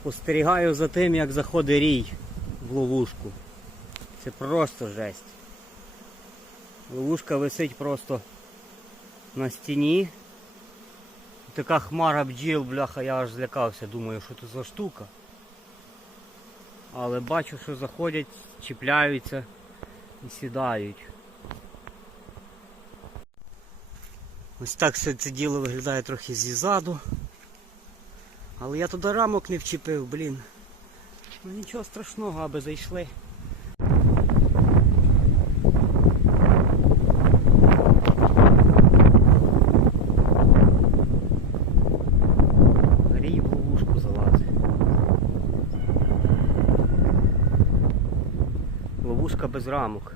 Спостерігаю за тим, як заходить рій в ловушку. Це просто жесть. Ловушка висить просто на стіні. Така хмара бджіл, бляха, я аж злякався, думаю, що це за штука. Але бачу, що заходять, чіпляються і сідають. Ось так все це діло виглядає трохи ззаду. Але я туди рамок не вчепив, блін. Ну нічого страшного, аби зайшли. Ловушка без рамок.